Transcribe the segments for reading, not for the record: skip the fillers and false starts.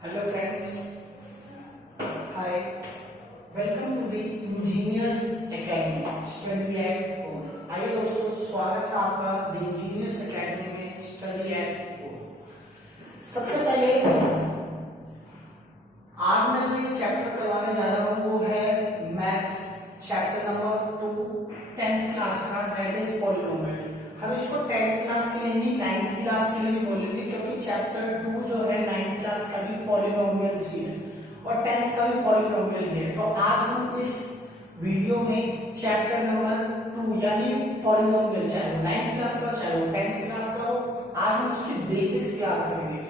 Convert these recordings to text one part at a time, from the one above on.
Hello friends, hi, welcome to the Engineers Academy Study at Home। आइए दोस्तों, स्वागत है आपका द इंजीनियर्स एकेडमी में स्टडी एट होम। सबसे पहले आज मैं जो एक चैप्टर करवाने जा रहा हूँ वो है maths chapter number 2 10th class का, दैट इज पॉलिनोमियल। हम इसको 10th क्लास के लिए नहीं 9th क्लास के लिए भी बोलेंगे, क्योंकि चैप्टर 2 जो है 9th क्लास का भी पॉलिनोमियल्स ही है और 10th का भी पॉलिनोमियल ही है। तो आज हम इस वीडियो में चैप्टर नंबर 2 यानी पॉलिनोमियल, चाहे 9th क्लास का चाहे 10th क्लास का हो, आज हम उसकी बेसिक्स क्लास करेंगे।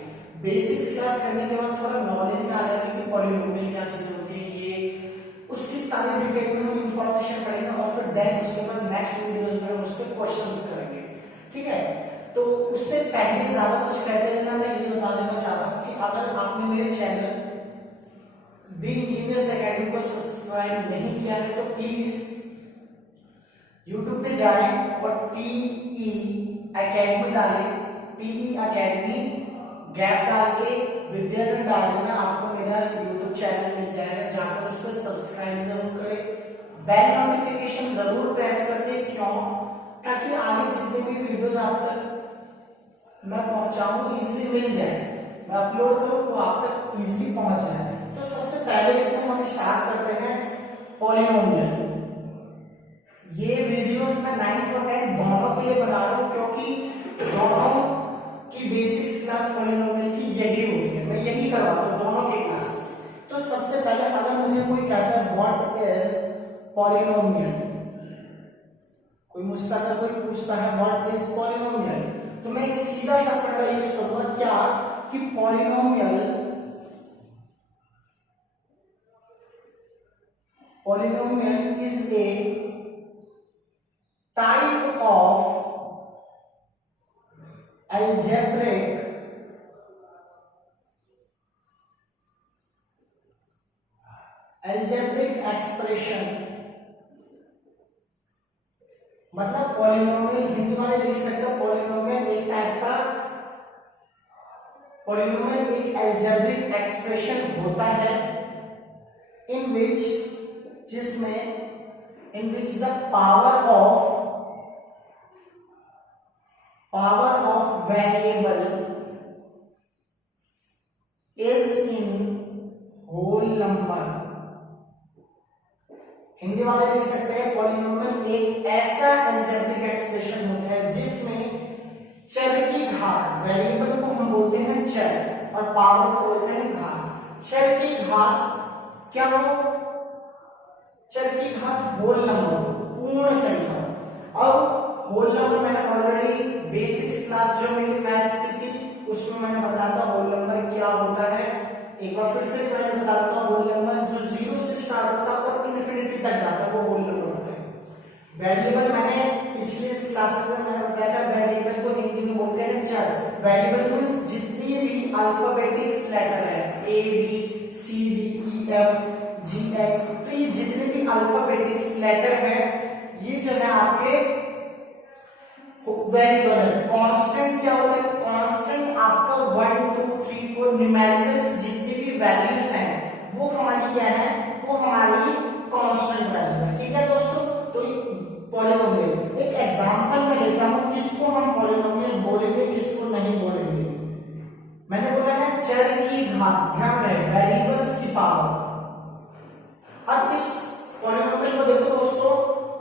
बेसिक्स क्लास करने के बाद थोड़ा नॉलेज में आ जाएगा कि पॉलिनोमियल क्या चीज होती है, ये उसकी सारी डिटेल में हम इंफॉर्मेशन पढ़ेंगे और फिर देन उसके बाद नेक्स्ट वीडियोस में हम उस पर क्वेश्चंस करेंगे। ठीक है, तो उससे पहले ज्यादा कुछ कहते हैं ना, मैं ये बता देना चाहता हूँ कि अगर आपने मेरे चैनल द इंजीनियर्स एकेडमी को सब्सक्राइब नहीं किया है तो प्लीज यूट्यूब पे जाएं और टीई एकेडमी डालें, टीई एकेडमी गैप डाल के विद्याधन डाल देना, आपको मेरा यूट्यूब चैनल मिल जाएगा। जाकर उस पर सब्सक्राइब जरूर करें, बेल नोटिफिकेशन जरूर प्रेस कर दें। क्यों? ताकि आगे जितने भी वीडियोस आप तक मैं पहुंचाऊं इजीली मिल जाए, मैं अपलोड करूं तो आप तक इजीली पहुंच जाए। तो सबसे पहले इसमें हम स्टार्ट करते हैं पॉलिनोमियल। ये वीडियोस मैं 9th और 10th दोनों के लिए बना रहा हूं, क्योंकि दोनों की बेसिक्स क्लास पॉलिनोमियल की यही होती है, मैं यही करवाता हूं दोनों की क्लास। तो सबसे पहले अगर मुझे कोई कहता है व्हाट इज पॉलिनोमियल, कोई मुझसे अगर कोई पूछता है व्हाट इज पॉलिनोमियल, तो मैं एक सीधा सा फंडा यूज करूंगा क्या, कि polynomial is a type of algebraic expression. मतलब पॉलिनोमियल हिंदी वाले लिख सकते हो, पॉलिनोमियल एक टाइप का, पॉलिनोमियल एक अलजेब्रिक एक्सप्रेशन होता है in which the power of variable is in whole number. Hindi वाले लिख सकते हैं पॉलिनोमियल एक ऐसा अलजेब्रिक एक्सप्रेशन होता है जिसमें चर की घात, वेरिएबल को हम बोलते हैं चर और पावर को बोलते हैं घात। चर की घात क्या हो? चर की घात होल नंबर, पूर्ण संख्या। अब होल नंबर मैंने ऑलरेडी बेसिक्स क्लास जो मेरी मैथ्स की थी उसमें मैंने बताया था होल नंबर क्या होता है। एक बार फिर से मैंने बताया था होल नंबर जो 0 से स्टार्ट होता है और इन्फिनिटी तक जाता है वो होल नंबर होता है। वेरिएबल मैंने पिछले क्लासेस में मैंने बताया था, वेरिएबल को हिंदी में बोलते हैं चर। वेरिएबल मींस जितनी भी अल्फाबेटिक्स लेटर है A B C D E F G H, तो ये जितने भी अल्फाबेटिक्स लेटर है ये जो है आपके वेरिएबल है। कांस्टेंट क्या होता है? कांस्टेंट आपका 1 2 3 4 न्यूमेरिकल्स जितनी भी वैल्यूज हैं वो हमारी क्या है? वो हमारी कांस्टेंट वैल्यू है। ठीक है दोस्तों, तो पॉलिनोमियल एक एग्जांपल में लेता हूं, किसको हम पॉलिनोमियल बोलेंगे किसको नहीं बोलेंगे। मैंने बोला है चर की घात, ध्यान रहे वेरिएबल्स की पावर। अब इस पॉलिनोमियल को देखो दोस्तों,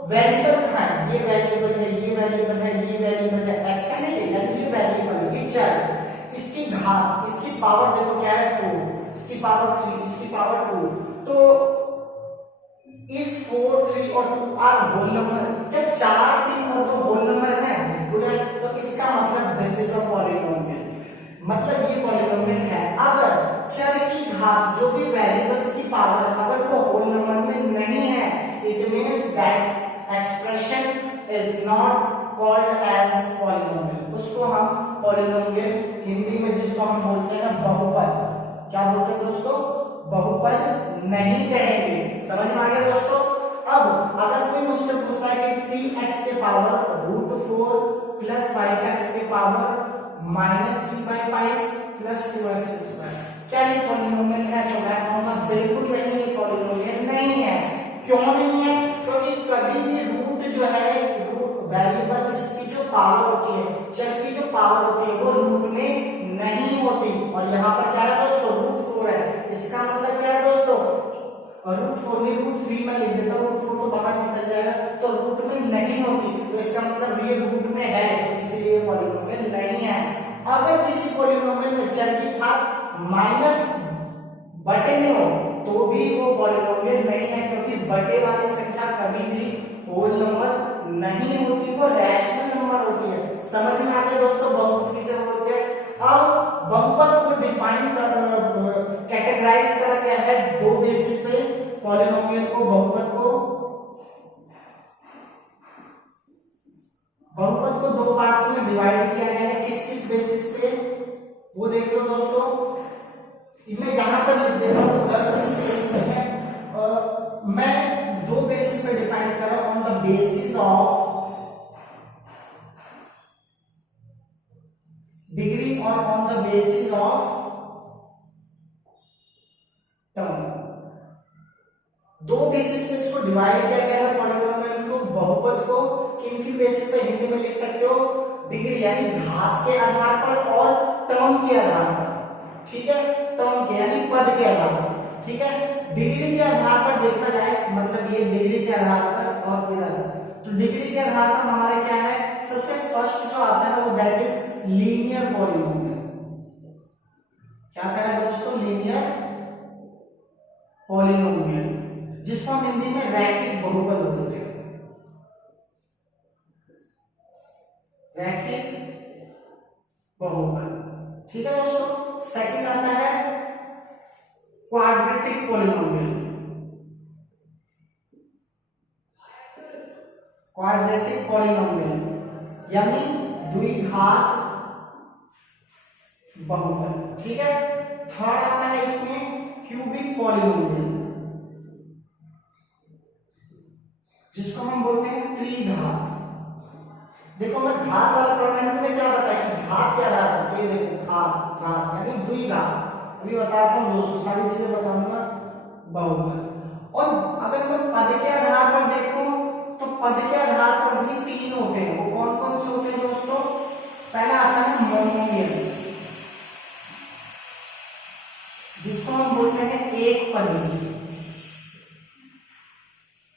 वेरिएबल है, ये वेरिएबल है, ये वेरिएबल है, ये वेरिएबल है, एक्स है नहीं, ये वेरिएबल है, ये चर। इसकी घात, इसकी पावर देखो क्या है 4, इसकी पावर 3, इसकी पावर 2। तो इस 4 3 और 2 आर होल नंबर। क्या 4 3 और 2 होल नंबर है? बिल्कुल है। तो इसका मतलब दिस इज अ पॉलिनोमियल, मतलब ये पॉलिनोमियल है। अगर चर की घात जो भी वेरिएबल्स की पावर है अगर वो होल नंबर में नहीं है, it means that expression is not called as polynomial. उसको हम पॉलिनोमियल हिंदी में जिसको हम बोलते हैं बहुपद, क्या बोलते हैं दोस्तों? बहुपद नहीं कहेंगे। समझ में आ गया दोस्तों? अब अगर कोई मुझसे पूछता है कि 3x के पावर √4 प्लस 5x के पावर -3/5 प्लस 2x², क्या ये पॉलिनोमियल है? तो मैं कहूंगा बिल्कुल नहीं, ये पॉलिनोमियल नहीं है। क्यों नहीं है? क्योंकि कभी भी रूट जो है, वेरिएबल इसकी जो पावर होती है, चर की जो पावर होती है वो रूट में नहीं होती। और यहाँ पर क्या है दोस्तों? रूट 4 है। इसका मतलब क्या है दोस्तों? रूट 4 नहीं, रूट 3 में लिख देता हूँ, रूट 4 तो बाहर निकल जाएगा, तो रूट में नहीं होती, तो इसका मतलब ये रूट में है, इसलिए पॉलिनोमियल नहीं है। अगर किसी पॉलिनोमियल में चर की घात माइनस बटे में हो तो भी वो पॉलिनोमियल नहीं है, क्योंकि बटे वाली संख्या कभी भी होल नंबर नहीं होती, वो रैशनल नंबर होती है। समझ में आता है दोस्तों बहुपद किसे बोलते हैं? अब बहुपद को डिफाइन कर कैटेगराइज करा गया है दो बेसिस पे। पॉलिनोमियल को, बहुपद को दो पार्ट्स में डिवाइड किया गया है। किस किस बेसिस पे वो देख लो दोस्तों। मैं यहां पर लिख देता हूं, अगर इस बेस में है, मैं दो बेसिस पे डिफाइन कर रहा हूं, on the basis of degree और on the basis of term. दो बेसिस पे इसको डिवाइड किया गया है पॉलिनोमियल को, बहुपद को। किन किन बेसिस पे हिंदी में लिख सकते हो? डिग्री यानी घात के आधार पर और टर्म के आधार पर, ठीक है, टर्म के यानी पद के आधार पर, ठीक है। डिग्री के आधार पर देखा जाए, मतलब ये डिग्री के आधार पर और इधर, तो डिग्री के आधार पर हमारे क्या है? सबसे फर्स्ट जो आता है वो दैट इज लीनियर पॉलिनोमियल। क्या करें दोस्तों? लीनियर पॉलिनोमियल, जिसको हम हिंदी में रैखिक बहुपद बोलते हैं। रैखिक बहुपद, ठीक है दोस्तों। सेकंड आता है क्वाड्रेटिक पॉलिनोमियल। क्वाड्रेटिक पॉलिनोमियल यानी द्विघात बहुपद, ठीक है। थर्ड आता है इसमें क्यूबिक पॉलिनोमियल, जिसको हम बोलते हैं त्रिघात। देखो मैं घात वाला प्रमाण में क्या बताया कि घात के आधार पर, तो ये देखो घात, घात यानी द्विघात। अभी बताता हूँ दोस्तों, सारी चीजें बताऊंगा बहुपद। और अगर मैं पद के आधार पर देखूं तो पद के आधार पर भी तीन होते हैं। वो कौन कौन से होते हैं दोस्तों? पहला आता है मोनोमियल, जिसको हम बोलते हैं एक पदी।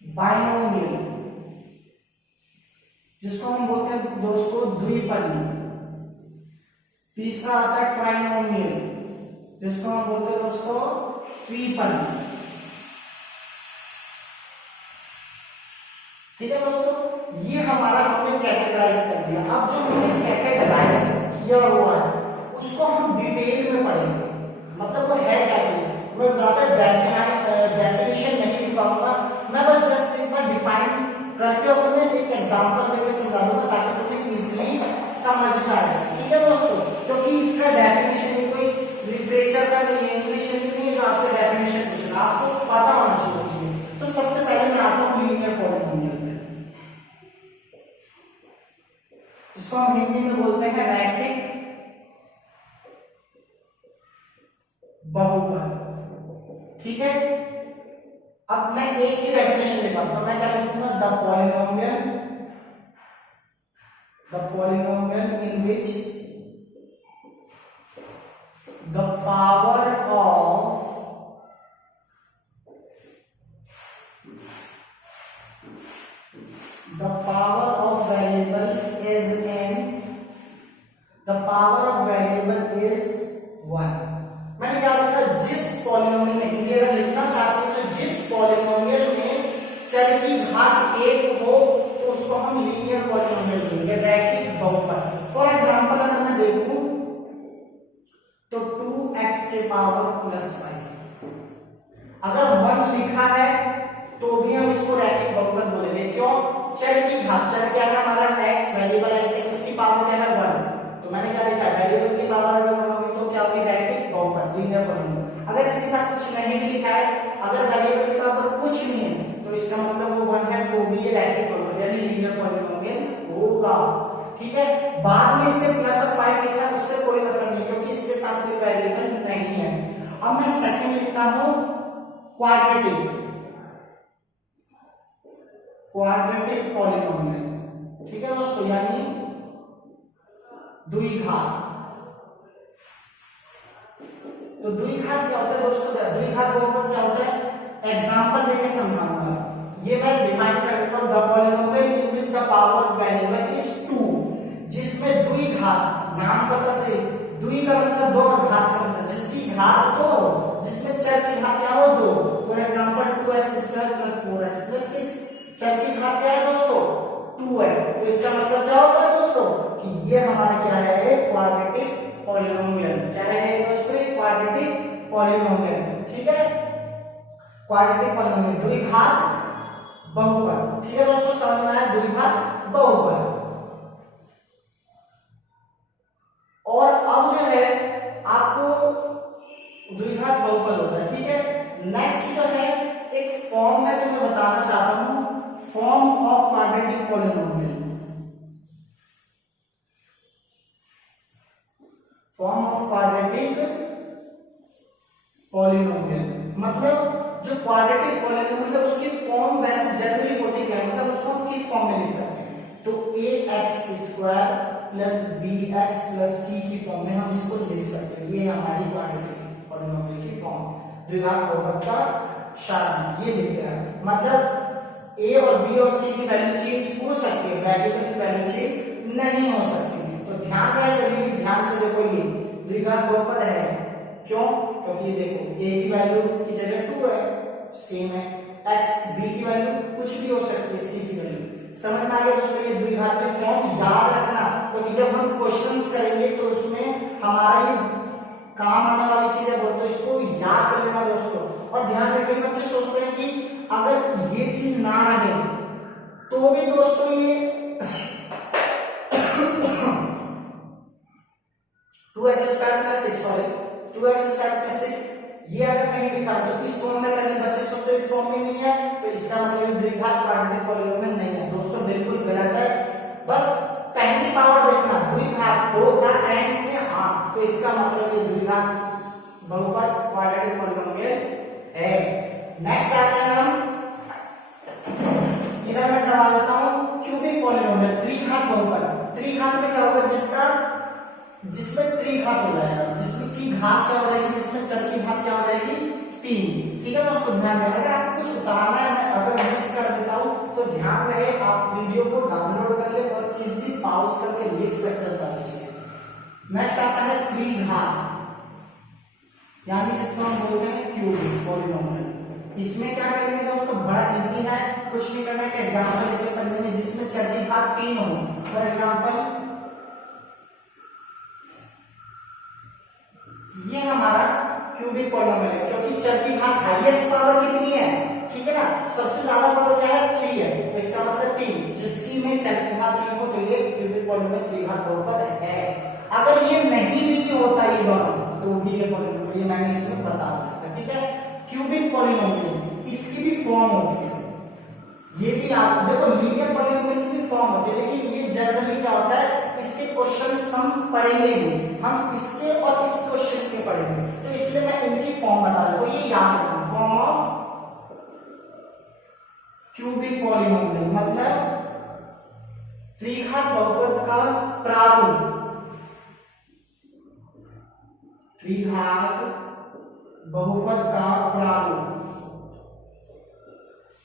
बाइनोमियल, जिसको हम बोलते हैं दोस्तों द्विपदी। तीसरा आता है ट्राइनोमियल, जिसको हम बोलते हैं दोस्तों त्रिपदी। ठीक है दोस्तों, ये हमारा हमने कैटेगराइज कर दिया। अब जो हमने कैटेगराइज किया हुआ है उसको हम डिटेल में पढ़ेंगे, मतलब वो है क्या चीज। मैं ज्यादा डेफिनेशन नहीं लिखाऊंगा, मैं बस जस्ट एक बार डिफाइन करके और तुम्हें एक एग्जांपल देके समझा दूंगा ताकि तुम्हें इजीली समझ में आए। ठीक है दोस्तों, क्योंकि इसका डेफिनेशन भी कोई लिटरेचर का नहीं है, इंग्लिश में नहीं है जो आपसे डेफिनेशन पूछना, आपको पता होना चाहिए। तो सबसे पहले मैं आता हूँ लीनियर पॉलिनोमियल पे, इसको हम हिंदी में बोलते हैं रैखिक बहुपद। ठीक है, अब मैं एक की डेफिनेशन लिखता हूं। मैं क्या लिखूंगा? The polynomial in which the power of variable is 1। मैंने क्या लिखा? जिस पॉलिनोमियल में, ये अगर लिखना चाहते हैं तो जिस पॉलिनोमियल में चर की घात 1 हो तो उसको हम लीनियर पॉलिनोमियल बोलेंगे, रैखिक बहुपद। फॉर एग्जांपल अगर मैं देखूं तो 2x के पावर प्लस 5, अगर 1 लिखा है तो भी हम इसको रैखिक बहुपद बोलेंगे। क्यों? चर की घात, चर क्या है हमारा? x, वेरिएबल x है, इसकी पावर क्या है? 1। तो मैंने क्या लिखा है? वेरिएबल की पावर अगर 1 होगी तो क्या होगी? रैखिक बहुपद, लीनियर पॉलिनोमियल। अगर इसके साथ कुछ नहीं भी लिखा है, अगर वेरिएबल की पावर कुछ नहीं है तो इसका मतलब वो 1 है, तो भी ये रैखिक बहुपद यानी लीनियर पॉलिनोमियल होगा। ठीक है, बाद में इसके प्लस और 5 लिखा है उससे कोई मतलब नहीं, क्योंकि इसके साथ कोई वेरिएबल नहीं है। अब मैं सेकंड लिखता हूं क्वाड्रेटिक पॉलिनोमियल। ठीक है दोस्तों, यानी द्विघात। तो द्विघात क्या होता है दोस्तों? द्विघात बहुपद क्या होता है, एग्जांपल देके समझाऊंगा। ये मैं डिफाइन कर देता हूं, the polynomial in which the power variable is 2, जिसमें द्विघात, नाम पता से द्वि का मतलब दो और घात का मतलब जिसकी घात दो, जिसमें चर की घात क्या हो, दो। फॉर एग्जांपल 2x² + 4x + 6, चर की घात क्या है दोस्तों, 2 है। तो इसका मतलब क्या होता है दोस्तों कि ये हमारा क्या है, क्वाड्रेटिक पॉलिनोमियल। क्या है दोस्तों, क्वाड्रेटिक पॉलिनोमियल। ठीक है, क्वाड्रेटिक पॉलिनोमियल, द्विघात बहुपद। ठीक है दोस्तों, समझ में आया, द्विघात बहुपद। और अब जो है आपको द्विघात बहुपद होता है। ठीक है, नेक्स्ट जो है एक फॉर्म में तुम्हें बताना चाहता हूं, form of quadratic polynomial. Form of quadratic polynomial मतलब जो क्वाड्रेटिक पॉलिनोमियल है उसकी फॉर्म वैसे जनरली होती है, मतलब उसको हम किस फॉर्म में लिख सकते हैं, तो ax² + bx + c की फॉर्म में हम इसको लिख सकते हैं। ये हमारी क्वाड्रेटिक पॉलिनोमियल की फॉर्म, द्विघात बहुपद का सारांश ये लिखते हैं। मतलब a और b और c की वैल्यू चेंज हो सकती है, वेरिएबल की वैल्यू चेंज नहीं हो सकती। तो ध्यान रहे, कभी भी ध्यान से देखो, ये द्विघात बहुपद है। क्यों? क्योंकि ये देखो a की वैल्यू की जगह 2 है, सेम है, x b की वैल्यू कुछ भी हो सकती है, c की वैल्यू। समझ में आ गया दोस्तों, ये द्विघात के फॉर्म याद रखना, क्योंकि जब हम क्वेश्चंस करेंगे तो उसमें हमारे काम आने वाली चीज है, तो इसको याद कर लेना दोस्तों। और ध्यान रखिए, बच्चे सोचते हैं कि अगर ये चीज ना रहे तो भी दोस्तों ये 2x² + 6 सॉरी 2x² + 6 ये अगर नहीं लिखा तो इस फॉर्म में करने, बच्चे सोचते इस फॉर्म में नहीं है तो इसका मतलब द्विघात क्वाड्रेटिक पॉलिनोमियल नहीं है। दोस्तों बिल्कुल गलत है, बस पहली पावर देखना, द्विघात दो घात है इसमें, हाँ, तो इसका मतलब ये द्विघात बहुपद क्वाड्रेटिक पॉलिनोमियल है। नेक्स्ट आते हैं हम, इधर मैं करवा देता हूं क्यूबिक पॉलिनोमियल, त्रिघात बहुपद। त्रिघात में क्या होगा, जिसमें त्रिघात हो जाएगा, जिसमें की घात क्या हो जाएगी, जिसमें चर की घात क्या हो जाएगी, 3। ठीक है दोस्तों, ध्यान देना, अगर आपको कुछ उतारना है, मैं अगर मिस कर देता हूं तो ध्यान रहे आप वीडियो को डाउनलोड कर ले और इजीली पॉज करके लिख सकते हैं सारी चीजें। नेक्स्ट आता है त्रिघात, यानी जिसको हम बोलते हैं क्यूबिक पॉलिनोमियल। इसमें क्या करेंगे दोस्तों, बड़ा इजी है, कुछ नहीं करना है, एग्जांपल लेके समझेंगे जिसमें चर की घात 3 हो। फॉर एग्जांपल ये हमारा क्यूबिक पॉलिनोमियल है, क्योंकि चर की घात हाईएस्ट पावर कितनी है, ठीक है ना, सबसे ज्यादा पावर क्या है, 3 है, तो इसका मतलब 3, जिसकी में चर की घात 3 हो तो ये क्यूबिक पॉलिनोमियल त्रिघात बहुपद है। अगर ये नहीं भी होता ये दोनों तो भी ये पॉलिनोमियल, ये मैंने इसमें बता दिया। ठीक है, क्यूबिक पॉलिनोमियल इसकी भी फॉर्म होती है, ये भी आप देखो लीनियर पॉलिनोमियल की भी फॉर्म होती है, लेकिन ये जनरली क्या होता है, इसके क्वेश्चंस हम पढ़ेंगे नहीं, हम इसके और इस क्वेश्चन के पढ़ेंगे, तो इसलिए मैं इनकी फॉर्म बता रहा हूं। तो ये याद रखना, फॉर्म ऑफ क्यूबिक पॉलिनोमियल मतलब त्रिघात बहुपद का प्रारूप, त्रिघात बहुपद का प्रारूप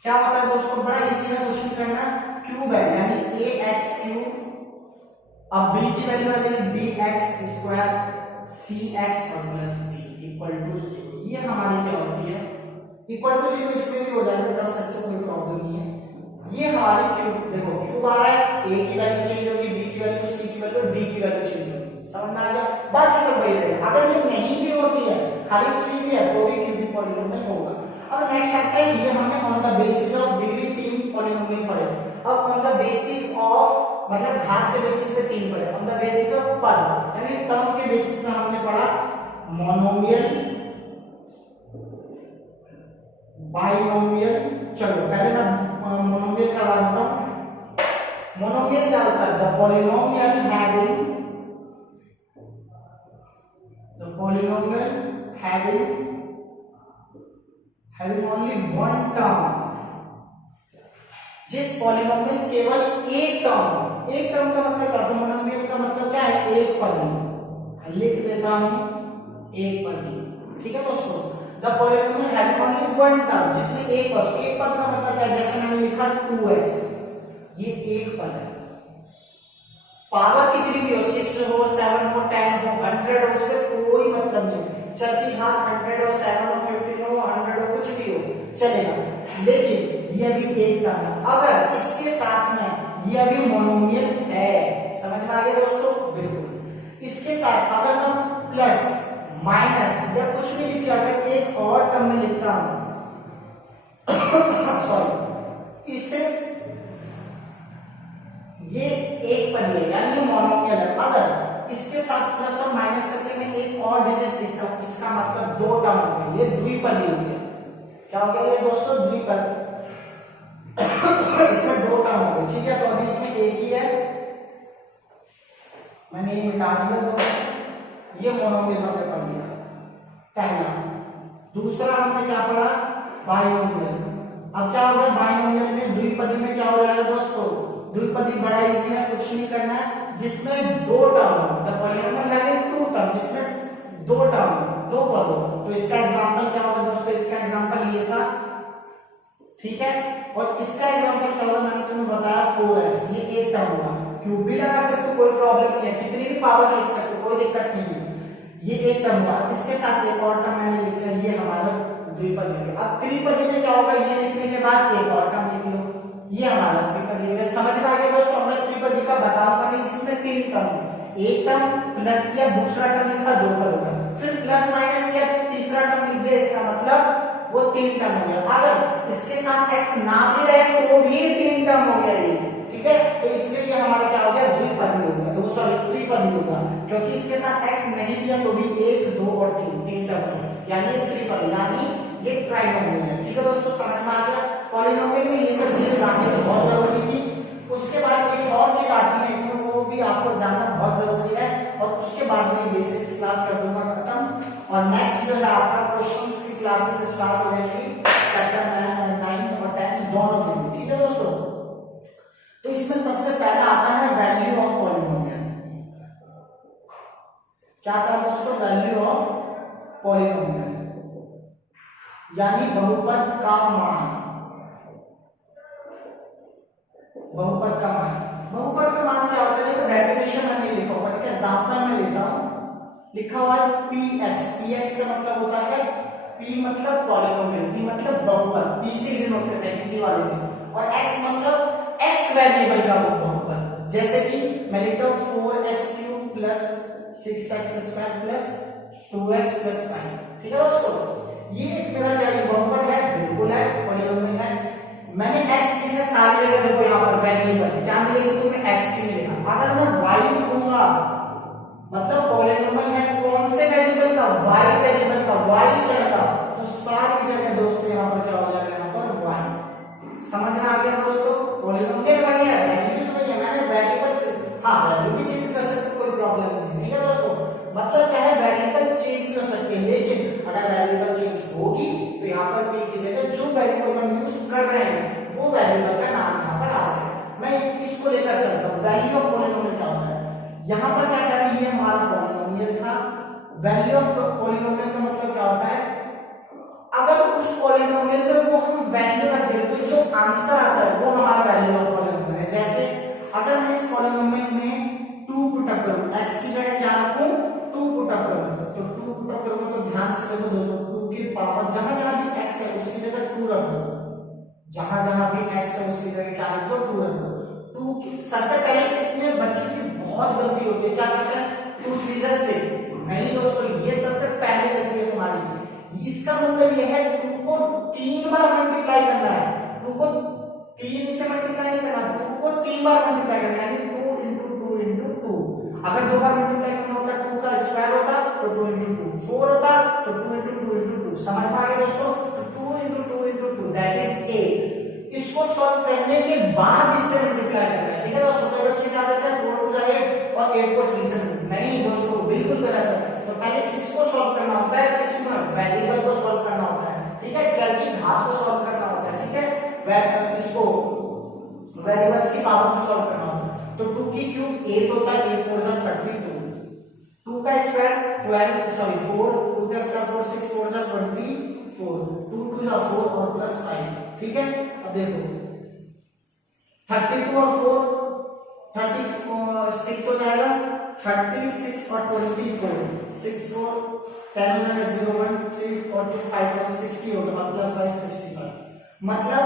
क्या होता है दोस्तों, बड़ा इजी है क्वेश्चन करना। क्यूब है यानी ax3, अब b की वैल्यू आ जाएगी bx² cx और प्लस b = 0। ये हमारी क्या होती है, =0, इसमें भी हो जाएगा, कर सकते हो, कोई प्रॉब्लम नहीं है। ये हमारी क्यूब, देखो क्यूब आ रहा है, a की वैल्यू चेंज होगी, b की वैल्यू, c की वैल्यू, d की वैल्यू चेंज होगी, समझ में आ गया, बाकी सब वही रहेगा। अगर ये नहीं भी होती है, खाली 3 भी है, तो भी क्यूबिक पॉलिनोमियल होगा। अब नेक्स्ट आता है, ये हमने on the basis of degree 3 polynomial पढ़े। अब ऑन द बेसिस ऑफ मतलब घात के बेसिस पे 3 पढ़े, ऑन द बेसिस ऑफ पद यानी टर्म के बेसिस में हमने पढ़ा मोनोमियल, बाइनोमियल। चलो पहले मैं मोनोमियल करवा देता हूं। मोनोमियल क्या होता है, the polynomial having having only one term, जिस पॉलिनोमियल में केवल एक टर्म का मतलब क्या होता है, मोनोमियल का मतलब क्या है, एक पदी, लिख देता हूं एक पदी, ठीक है दोस्तों। The polynomial having only one term, जिसमें एक पद का मतलब क्या है, जैसे मैंने लिखा 2x, ये एक पद है, पावर कितनी भी हो, 6 हो, 7 हो, 10 हो, 100 हो, उससे कोई मतलब नहीं, चलती हाथ 100 हो, 7 हो, 15 हो, 100 हो, कुछ भी हो चलेगा, लेकिन ये भी एक टर्म है। अगर इसके साथ में ये अभी मोनोमियल है, समझ में आ गया दोस्तों, बिल्कुल। इसके साथ अगर मैं प्लस माइनस या कुछ भी लिख के एक और टर्म में लिखता हूं सॉरी, इससे ये एक पद है, यानी ये मोनोमियल है। अगर इसके साथ प्लस और माइनस करके मैं एक और डिजिट लिखता हूं, इसका मतलब दो टर्म हो गए, ये द्विपदी हो गया। क्या हो गया ये दोस्तों, द्विपद। इसमें दो टर्म हो गए, ठीक है। तो अभी इसमें एक ही है, मैंने ये मिटा दिया, तो ये मोनोमियल हमने पढ़ लिया पहला। दूसरा हमने क्या पढ़ा, बाइनोमियल। अब क्या हो गया, बाइनोमियल में द्विपदी में क्या हो जाएगा दोस्तों, द्विपदी बड़ा इजी है, कुछ नहीं करना है, जिसमें दो term, the polynomial having two term, जिसमें दो टर्म, दो पद हो। तो इसका एग्जांपल क्या होगा दोस्तों, इसका एग्जांपल ये था, ठीक है। और इसका एग्जांपल क्या होगा, मैंने तुम्हें बताया 4x, ये एक टर्म होगा, क्यूब भी लगा सकते हो, कोई प्रॉब्लम नहीं है, कितनी भी पावर लिख सकते हो, कोई दिक्कत नहीं है, ये एक टर्म हुआ। इसके साथ एक और टर्म मैंने लिख लिया, ये हमारा द्विपदी है। अब त्रिपदी में क्या होगा, ये लिखने के बाद एक और टर्म लिख लो, ये हमारा त्रिपदी है। समझ में आ गया दोस्तों, मैं त्रिपदी का बताऊंगा नहीं, जिसमें तीन टर्म, एक टर्म प्लस किया, दूसरा टर्म लिखा, दो टर्म होगा, फिर प्लस माइनस किया, तीसरा टर्म लिख दिया, इसका मतलब वो तीन टर्म हो गया। अगर इसके साथ x ना भी रहे तो भी तीन टर्म हो गया ये, ठीक है। तो इसलिए ये हमारा क्या हो गया, द्विपदी हो गया, वो सॉरी त्रिपदी होगा, क्योंकि इसके साथ x नहीं दिया तो भी 1 2 और 3 तीन टर्म हो, यानी ये त्रिपदी, यानी ये ट्राइनोमियल है, ठीक है दोस्तों। समझ में आ गया, पॉलिनोमियल में ये सब चीजें जाननी तो बहुत जरूरी थी। उसके बाद एक और चीज आती है इसमें, वो भी आपको जानना बहुत जरूरी है, और उसके बाद में बेसिक्स क्लास कर दूंगा खत्म, और नेक्स्ट जो है आपका क्वेश्चंस की क्लासेस स्टार्ट हो जाएगी चैप्टर 9 और 10 दोनों के लिए, ठीक है दोस्तों। तो इसमें सबसे पहला आता है वैल्यू ऑफ पॉलिनोमियल। क्या था दोस्तों, वैल्यू ऑफ पॉलिनोमियल, यानी बहुपद का मान, बहुपद का मान। बहुपद का मान क्या होता है, देखो डेफिनेशन में नहीं लिखा हुआ, एक एग्जांपल में लेता हूं, लिखा हुआ है px, px का मतलब होता है, p मतलब पॉलिनोमियल, p मतलब बहुपद, p से डिनोट करते हैं हिंदी वाले में, और x मतलब x वेरिएबल का बहुपद। जैसे कि मैं लिखता हूं 4x³ plus 6x² plus 2x plus 5, ठीक है दोस्तों। ये मेरा क्या है, बहुपद है, बिल्कुल है, पॉलिनोमियल है। मैंने x लिखा सारी जगह, देखो यहाँ पर वेरिएबल क्या मिलेगी तुम्हें, x की मिलेगा। अगर मैं y लिखूंगा, मतलब पॉलिनोमियल है कौन से वेरिएबल का, y वेरिएबल का, y चलेगा, तो सारी जगह दोस्तों यहाँ पर क्या हो जाएगा, यहाँ पर y। समझ में आ गया दोस्तों, पॉलिनोमियल वही है, वैल्यूज वही है, मैंने वेरिएबल से हाँ वैल्यू भी चेंज कर सकते, कोई प्रॉब्लम नहीं है, ठीक है दोस्तों। मतलब क्या है, वेरिएबल चेंज नहीं हो सकते, लेकिन अगर वेरिएबल चेंज होगी तो यहाँ पर p की जगह जो वेरिएबल हम यूज कर रहे हैं वो वेरिएबल का नाम यहाँ पर आ रहा है। मैं इसको लेकर चलता हूँ, वैल्यू ऑफ पॉलिनोमियल क्या होता है। यहाँ पर क्या कर रही है, हमारा पॉलिनोमियल था, वैल्यू ऑफ पॉलिनोमियल का मतलब क्या होता है, अगर उस पॉलिनोमियल में वो हम वैल्यू रख दें तो जो आंसर आता है वो हमारा वैल्यू ऑफ पॉलिनोमियल है। जैसे अगर मैं इस पॉलिनोमियल में 2 पुट अप करूं, x की जगह क्या रखूं, 2 पुट अप करूं, तो 2 पुट अप करूंगा तो ध्यान से देखो दोस्तों, 2 की पावर जहां जहां भी x है उसकी जगह 2 रख दो, जहां जहां भी x है उसकी जगह क्या रख दो, 2 रख दो। 2 की सबसे पहले इसमें बच्चों की बहुत गलती होती है, क्या करते हैं 2 3 6, नहीं दोस्तों, ये सबसे पहले गलती है तुम्हारी। इसका मतलब यह है 2 को 3 बार मल्टीप्लाई करना है, 2 को 3 से मल्टीप्लाई नहीं करना, 2 को 3 बार मल्टीप्लाई करना है, यानी 2 into 2 into 2। अगर 2 बार मल्टीप्लाई करना होता 2 का स्क्वायर होता तो 2 into 2, 4 होता तो 2 into 2 into 2। समझ में आ गया दोस्तों, तो 2 into 2 into 2 दैट इज 8। इसको सॉल्व करने के बाद इससे मल्टीप्लाई करना है, ठीक है दोस्तों। कई बच्चे क्या करते हैं 4 2 8 और 8 को 3 से, नहीं दोस्तों बिल्कुल गलत है। तो पहले इसको सॉल्व करना होता है, किसको, वेरिएबल को सॉल्व करना होता है, ठीक है। चल की का स्क्वायर 12 सॉरी 4, 2 का स्क्वायर 4, 6 4 जा 24, 2 2 जा 4 और प्लस 5, ठीक है। अब देखो 32 और 4 36 हो जाएगा, 36 और 24 6 4 10 हो जाएगा, 0 1 3 और 2 5 और 60 होगा, प्लस 5 65। मतलब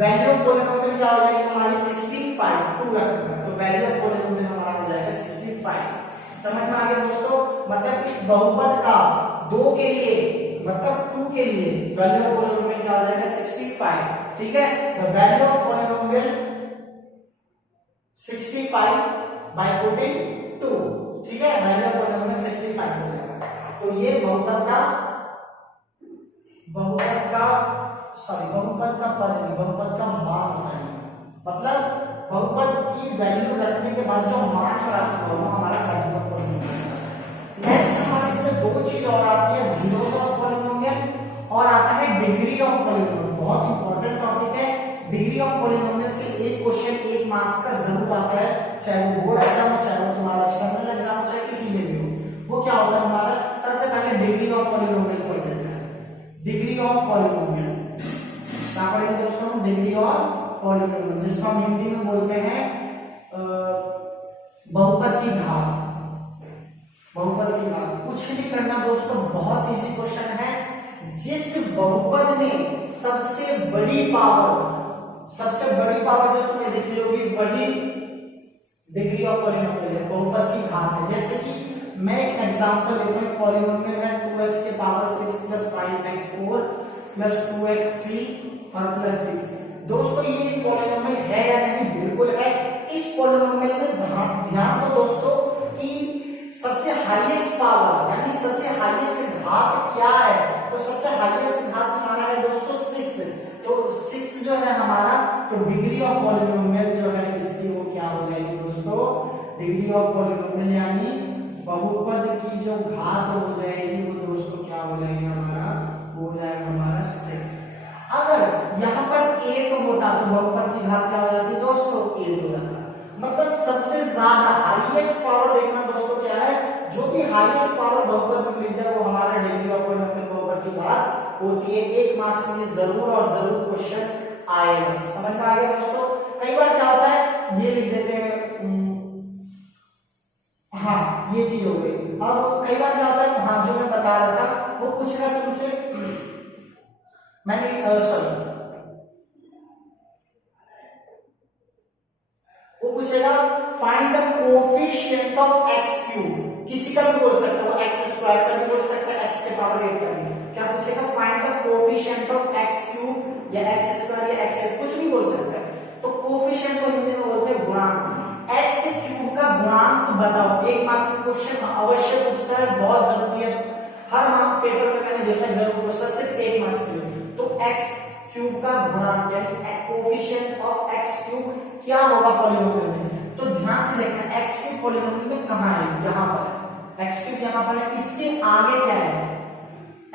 वैल्यू ऑफ पॉलिनोमियल क्या हो जाएगी हमारी 65, 2 रखना, तो वैल्यू ऑफ पॉलिनोमियल हमारा हो जाएगा 65। समझ में आ गया दोस्तों। मतलब इस बहुपद का 2 के लिए मतलब 2 के लिए वैल्यू ऑफ पॉलिनोमियल क्या हो जाएगा 65, ठीक है। The value of polynomial 65 by putting 2, ठीक है। वैल्यू ऑफ पॉलिनोमियल 65 हो जाएगा। तो ये बहुपद का पद नहीं, बहुपद का मान है। मतलब बहुपद की वैल्यू रखने के बाद जो मान प्राप्त होगा वो हमारा वैल्यू ऑफ पॉलिनोमियल। नेक्स्ट हमारे इसमें दो चीज और आती है, जीरोस ऑफ पॉलिनोमियल और आता है डिग्री ऑफ पॉलिनोमियल। बहुत इंपॉर्टेंट टॉपिक है। डिग्री ऑफ पॉलिनोमियल से एक क्वेश्चन 1 मार्क्स का जरूर आता है, चाहे वो बोर्ड एग्जाम हो, चाहे वो तुम्हारा एक्सटर्नल एग्जाम हो, चाहे किसी में भी हो। वो क्या होता है हमारा, सबसे पहले डिग्री ऑफ पॉलिनोमियल को लेते हैं। डिग्री ऑफ पॉलिनोमियल क्या पढ़ेंगे दोस्तों, डिग्री ऑफ पॉलिनोमियल, जिसको हम हिंदी में बोलते हैं बहुपद की घात। बहुपद की घात कुछ नहीं करना दोस्तों, बहुत इजी क्वेश्चन है। जिस बहुपद में सबसे बड़ी पावर जो तुम्हें दिख रही होगी वही डिग्री ऑफ पॉलिनोमियल है, बहुपद की घात है। जैसे कि मैं एक एग्जांपल लेता हूं, पॉलिनोमियल है 2x के power 6 plus 5x 4 plus 2x 3 और प्लस 6। दोस्तों ये पॉलिनोमियल है या नहीं, बिल्कुल है। इस पॉलिनोमियल में ध्यान दो दोस्तों कि सबसे हाईएस्ट पावर यानी सबसे हाईएस्ट घात क्या है, तो सबसे हाईएस्ट घात हमारा है दोस्तों 6। तो 6 जो है हमारा, तो डिग्री ऑफ पॉलिनोमियल जो है इसकी वो क्या हो जाएगी दोस्तों, डिग्री ऑफ पॉलिनोमियल यानी बहुपद की जो घात हो जाएगी वो दोस्तों क्या हो जाएगी हमारा, हो जाएगा हमारा 6। अगर यहाँ पर 8 होता तो बहुपद की घात क्या हो जाती दोस्तों, 8 हो जाता। मतलब सबसे ज्यादा हाईएस्ट पावर देखना दोस्तों क्या है, जो भी हाईएस्ट पावर बहुपद में मिल जाए वो हमारा डिग्री ऑफ पॉलिनोमियल बहुपद की घात होती है। 1 मार्क्स में जरूर और जरूर क्वेश्चन आएगा। समझ में आ गया दोस्तों। कई बार क्या होता है, ये लिख देते हैं, हाँ ये चीज हो गई। अब कई बार क्या होता है, हाँ जो मैं बता रहा था वो पूछेगा तुमसे, मैंने सॉरी वो पूछेगा find the coefficient of x cube. किसी का भी बोल सकता है, x स्क्वायर का भी बोल सकता है, x के पावर 8 का भी। क्या पूछेगा, find the coefficient of x cube या x स्क्वायर या x, कुछ भी बोल सकता है। तो कोएफिशिएंट को हिंदी में बोलते हैं गुणांक। x क्यूब का गुणांक बताओ। 1 मार्क्स का क्वेश्चन अवश्य पूछता है, बहुत जरूरी है। हर मार्क पेपर में मैंने देखा जरूर पूछता है, सिर्फ 1 मार्क्स के लिए। तो x क्यूब का गुणांक यानी कोएफिशिएंट ऑफ x क्यूब क्या होगा पॉलिनोमियल में। तो ध्यान से देखना, x क्यूब पॉलिनोमियल में कहां है, यहां पर x क्यूब यहां पर है। इसके आगे क्या है,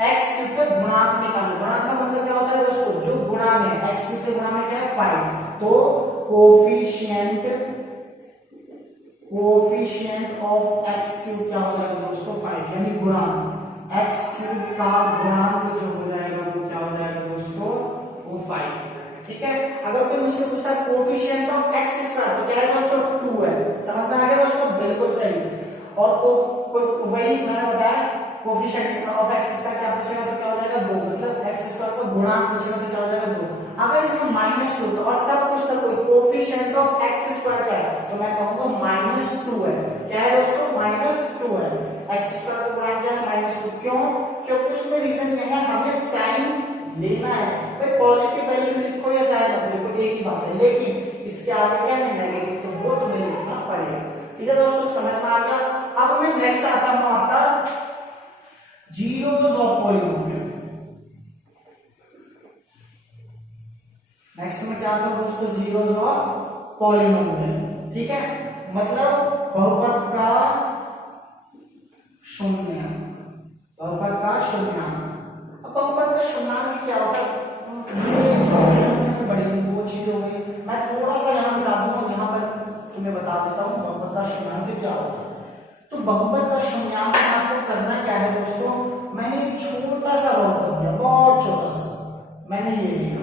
x क्यूब का गुणांक निकालो। गुणांक का मतलब क्या होता है दोस्तों, जो गुणा में x क्यूब के गुणा में क्या है 5, तो कोएफिशिएंट ऑफ x क्यूब क्या हो जाएगा दोस्तों 5, यानी गुणांक x क्यूब का गुणांक जो हो जाएगा वो क्या हो जाएगा दोस्तों, वो 5। ठीक है। अगर कोई मुझसे पूछता है कोएफिशिएंट ऑफ x स्क्वायर तो क्या है दोस्तों 2 है। समझ में आ गया दोस्तों, बिल्कुल सही। और वही मैंने बताया कोएफिशिएंट ऑफ x स्क्वायर क्या पूछेगा तो क्या हो जाएगा 2, मतलब x स्क्वायर का गुणांक पूछेगा तो क्या हो जाएगा 2। अगर यहाँ -2 और तब पूछता कोई कोएफिशिएंट ऑफ x स्क्वायर क्या है, तो मैं कहूंगा -2 है। क्या है दोस्तों, -2 है। x स्क्वायर का गुणांक क्या है -2। क्यों, क्योंकि उसमें रीजन क्या है, हमें साइन लेना है। भाई पॉजिटिव वैल्यू लिखो या चाहे मत लिखो, एक ही बात है, लेकिन इसके आगे क्या है नेगेटिव, तो वो तुम्हें लिखना पड़ेगा। ठीक है दोस्तों, समझ में आ गया। अब मैं नेक्स्ट आता हूं आपका जीरोस ऑफ पॉलिनोमियल। नेक्स्ट में क्या आता है दोस्तों, जीरोस ऑफ पॉलिनोमियल। ठीक है, मतलब बहुपद का शून्य, बहुपद का शून्यांक। अब बहुपद का शून्यांक क्या होता है, बड़ी वो चीज हो गई। मैं थोड़ा सा यहाँ बता दूंगा, यहाँ पर तुम्हें बता देता हूँ बहुपद का शून्यांक क्या होता है। तो बहुपद का शून्यांक मैंने ये लिखा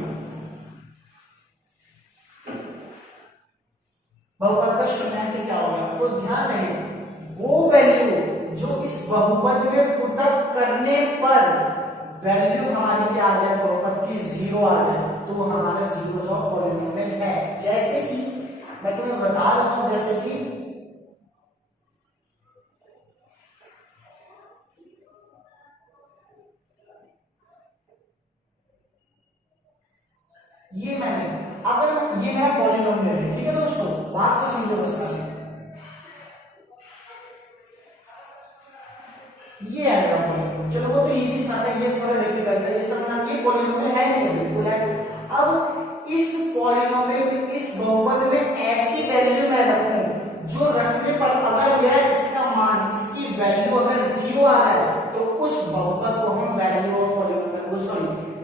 बहुपद का शून्यांक क्या होगा। तो ध्यान रहे वो वैल्यू जो इस बहुपद में पुटअप करने पर वैल्यू हमारी क्या आ जाए, बहुपद की 0 आ जाए, तो वो हमारा जीरोस ऑफ पॉलिनोमियल है। जैसे कि मैं तुम्हें बता देता हूं, जैसे कि ये मैंने अगर ये मेरा पॉलिनोमियल है, ठीक है दोस्तों, बात को समझो बस पहले। ये है मेरा पॉलिनोमियल, चलो वो तो इजी सा है, ये थोड़ा डिफिकल्ट है, ये समझना। ये पॉलिनोमियल है नहीं, बिल्कुल है। अब इस पॉलिनोमियल में, इस बहुपद में ऐसी वैल्यू मैं रखूं जो रखने पर अगर मेरा इसका मान, इसकी वैल्यू अगर 0 आ जाए तो उस बहुपद को हम value of polynomial,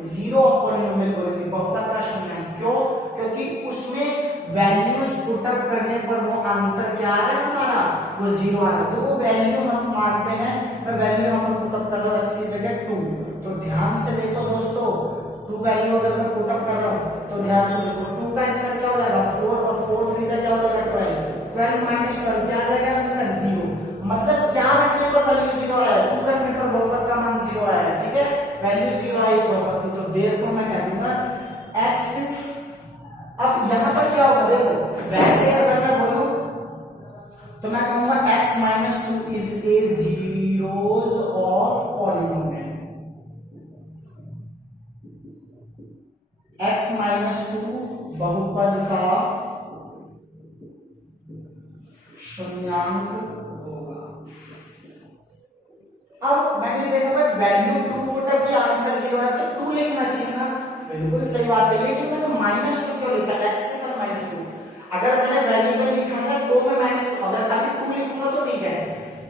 zero of polynomial बोलेंगे, बहुपद का शून्यांक। क्यों? क्योंकि उसमें वैल्यूज पुटअप करने पर वो आंसर क्या आ रहा है हमारा, वो 0 आ रहा है। तो वो वैल्यू हम मानते हैं, मैं वैल्यू हम पुटअप कर रहा हूं इसकी जगह 2। तो ध्यान से देखो दोस्तों, 2 वैल्यू अगर मैं पुटअप कर रहा हूं तो ध्यान से देखो, 2 का स्क्वायर क्या हो जाएगा 4, और 4 3 से क्या हो जाएगा 12, 12 माइनस 12 क्या आ जाएगा आंसर 0। मतलब क्या रखने पर वैल्यू 0 आया, 2 रखने पर बहुपद का मान 0 आया, ठीक है, वैल्यू 0 आई इस बहुपद की। तो देयरफॉर मैं कह दूंगा x, अब यहां पर क्या होगा देखो, वैसे अगर मैं बोलूं तो मैं कहूंगा x minus 2 is a zeros of polynomial, x minus 2 बहुपद का शून्यांक होगा। अब मैंने देखा भाई वैल्यू 2 पुटअप किया, आंसर 0 है, तो 2 लिखना चाहिए ना, बिल्कुल सही बात है। लेकिन मैंने -2 क्यों लिखा, x के साथ -2? अगर मैंने वेरिएबल लिखा है तो मैं -2, अगर खाली 2 लिखूंगा तो ठीक है,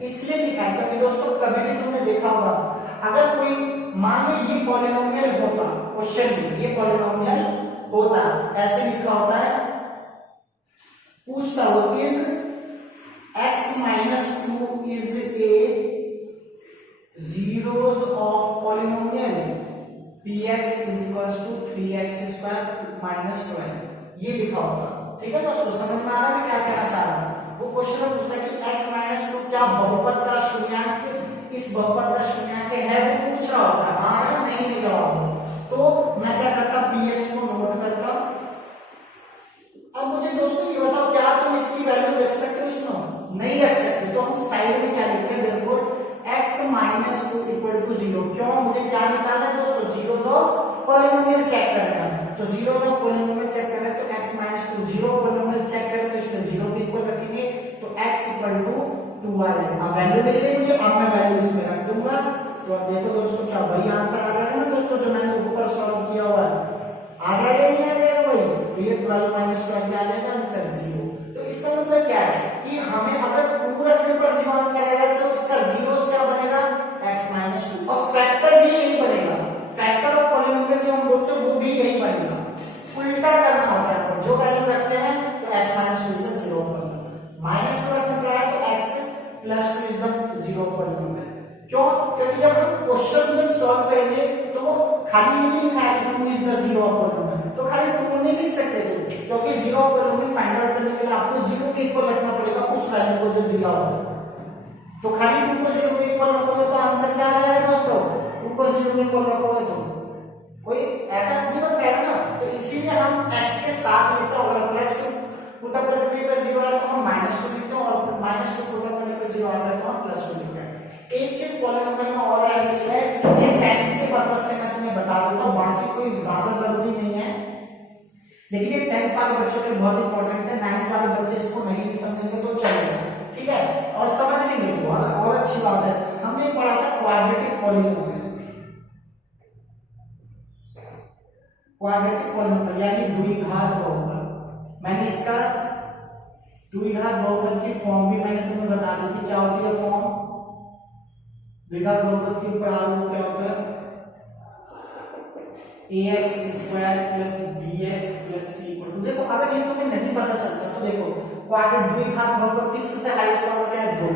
इसलिए लिखा है क्योंकि दोस्तों कभी भी तुमने देखा होगा, अगर कोई मान लो ये पॉलिनोमियल होता, क्वेश्चन में ये पॉलिनोमियल होता, ऐसे लिखा होता है, पूछता हो is x minus 2 is a zeros of polynomial px is equals to 3x square minus 12, ये लिखा होगा। ठीक है दोस्तों, समझ में आ रहा है मैं क्या कहना चाह रहा हूं। वो क्वेश्चन में पूछता है कि x minus 2 क्या बहुपद का शून्यांक, इस बहुपद का शून्यांक है, वो पूछ रहा होता है, हाँ या नहीं में जवाब। तो मैं क्या करता, px को नोट करता। अब मुझे दोस्तों ये बताओ, क्या तुम इसकी वैल्यू रख सकते हो इसमें? नहीं रख सकते, तो हम साइड में क्या लिखते हैं, therefore x minus 2 equal to 0। क्यों? मुझे क्या निकालना है दोस्तों, जीरोस ऑफ पॉलिनोमियल चेक करना है। तो जीरोस ऑफ पॉलिनोमियल चेक करना है तो x minus 2 zero polynomial check करें तो इसमें 0 के इक्वल रखेंगे, तो x equal to 2 आ जाएगा। अब वैल्यू मिल गई मुझे, अब मैं वैल्यू इसमें रख दूंगा। तो अब देखो दोस्तों, क्या वही आंसर आ जाएगा ना दोस्तों, जो मैंने ऊपर सॉल्व किया हुआ है, आ जाएगा नहीं आ जाएगा वही। तो ये 12 माइनस 12 क्या आ जाएगा आंसर 0। तो इसका मतलब क्या है कि हमें अगर 2 रखने पर 0 आंसर आएगा तो इसका जीरोस क्या बनेगा, x minus 2, और फैक्टर भी यही बनेगा, फैक्टर ऑफ पॉलिनोमियल जो हम बोलते हैं वो भी यही बनेगा। उल्टा करना होता है, जो वैल्यू रखते हैं तो x minus 2 से 0 बनेगा, माइनस 2 रखने पर आया तो x plus 2 is the 0 polynomial. क्यों? क्योंकि जब हम क्वेश्चन जब सॉल्व करेंगे तो वो खाली नहीं लिखा है 2 is the 0 पॉलिनोमियल, तो खाली 2 नहीं लिख सकते थे, क्योंकि 0 पॉलिनोमियल फाइंड आउट करने के लिए आपको 0 के इक्वल रखना पड़ेगा उस वैल्यू को जो दिया होगा। तो खाली 2 को 0 के इक्वल रखोगे तो आंसर क्या आ जाएगा दोस्तों, 2 को 0 के इक्वल रखोगे तो कोई ऐसा नहीं बन पाएगा ना। तो इसीलिए हम x के साथ लिखते हैं, अगर +2 पुट अप करने पर 0 आया तो हम -2 लिखते हैं, और -2 पुट अप करने पर 0 आता है तो हम +2 लिखते हैं। एक चीज पॉलिनोमियल में और ऐड की है, ये 10th के पर्पस से मैं तुम्हें बता देता हूं, बाकी कोई ज्यादा जरूरी नहीं है, लेकिन ये 10th वाले बच्चों के लिए बहुत इंपॉर्टेंट है। 9th वाले बच्चे इसको नहीं भी समझेंगे तो चलेगा, ठीक है, और समझ लेंगे बहुत और अच्छी बात है। हमने पढ़ा था क्वाड्रेटिक पॉलिनोमियल, क्वाड्रेटिक पॉलिनोमियल यानी द्विघात बहुपद। मैंने इसका द्विघात बहुपद की फॉर्म भी मैंने तुम्हें बता दी थी, क्या होती है फॉर्म, द्विघात बहुपद के ऊपर आलू क्या होता है, ax square plus bx plus c equal to. देखो अगर ये तुम्हें नहीं पता चलता तो देखो क्वाड्रेटिक द्विघात बहुपद की सबसे हाईएस्ट पावर क्या है 2,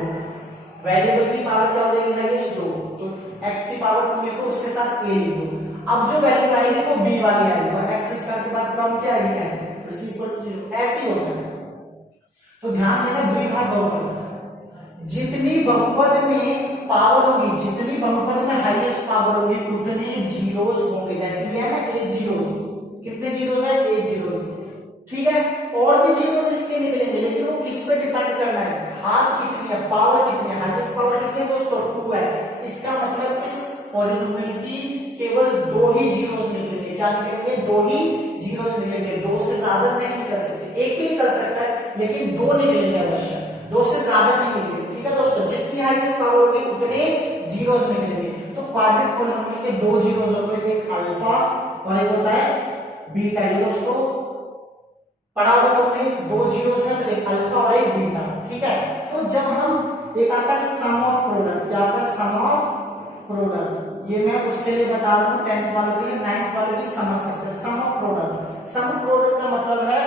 वेरिएबल की पावर क्या हो जाएगी हाईएस्ट 2, तो x की पावर 2 लिखो उसके साथ a लिख दो। अब जो वैल्यू आएगी वो b वाली आएगी और x स्क्वायर के बाद कम क्या आएगी x इज इक्वल टू 0। ऐसे ही होता है। तो ध्यान देना द्विघात बहुपद, जितनी बहुपद में पावर होगी, जितनी बहुपद में हाईएस्ट पावर होगी उतने जीरोस होंगे। जैसे ये है ना 8 जीरोस, कितने जीरोस है 8 जीरो, ठीक है। और भी जीरोस इसके निकलेंगे लेकिन वो किस पे डिपेंड करना है, घात कितनी है, पावर कितनी है, हाईएस्ट पावर कितनी है दोस्तों 2 है। इसका मतलब इस पॉलिनोमियल की केवल 2 ही जीरोस निकलेंगे। क्या निकलेंगे 2 ही जीरोस निकलेंगे, 2 से ज्यादा नहीं निकल सकते, एक भी निकल सकता है लेकिन 2 निकलेंगे अवश्य, 2 से ज्यादा नहीं निकलेंगे, ठीक है दोस्तों। जितनी हाईएस्ट पावर होगी उतने जीरोस निकलेंगे। तो क्वाड्रेटिक पॉलिनोमियल के 2 जीरोस होते हैं, एक अल्फा और एक होता है बीटा। ये दोस्तों पढ़ा होगा तुमने, 2 जीरोस है तो एक अल्फा और एक बीटा, ठीक है। तो जब हम एक आता है सम ऑफ प्रोडक्ट, क्या आता है सम ऑफ प्रोडक्ट, ये मैं उसके लिए बता रहा हूं 10th वालों के लिए, 9th वाले भी समझ सकते हैं। Sum of product, sum of product का मतलब है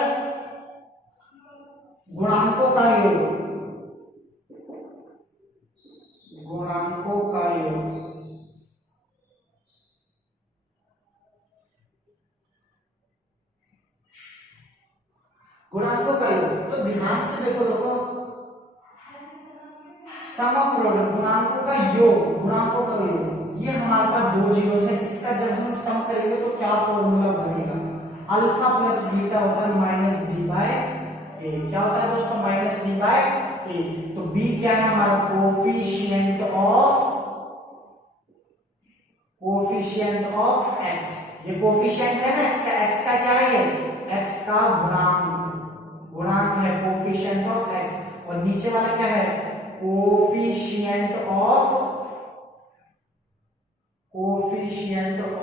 गुणांकों का योग, गुणांकों का योग। गुणांकों का योग, तो ध्यान से देखो सम ऑफ प्रोडक्ट गुणांकों का योग, गुणांकों का योग। ये हमारे पास 2 जीरोस है, इसका जब हम सम करेंगे तो क्या फॉर्मूला बनेगा, अल्फा प्लस बीटा होता है माइनस बी बाय ए। क्या होता है दोस्तों माइनस बी बाय ए। तो बी क्या है हमारा कोफिशिएंट ऑफ एक्स, ये कोफिशिएंट है ना एक्स का क्या है, ये एक्स का गुणांक है कोफिशिएंट ऑफ एक्स। और नीचे वाला क्या है कोफिशिएंट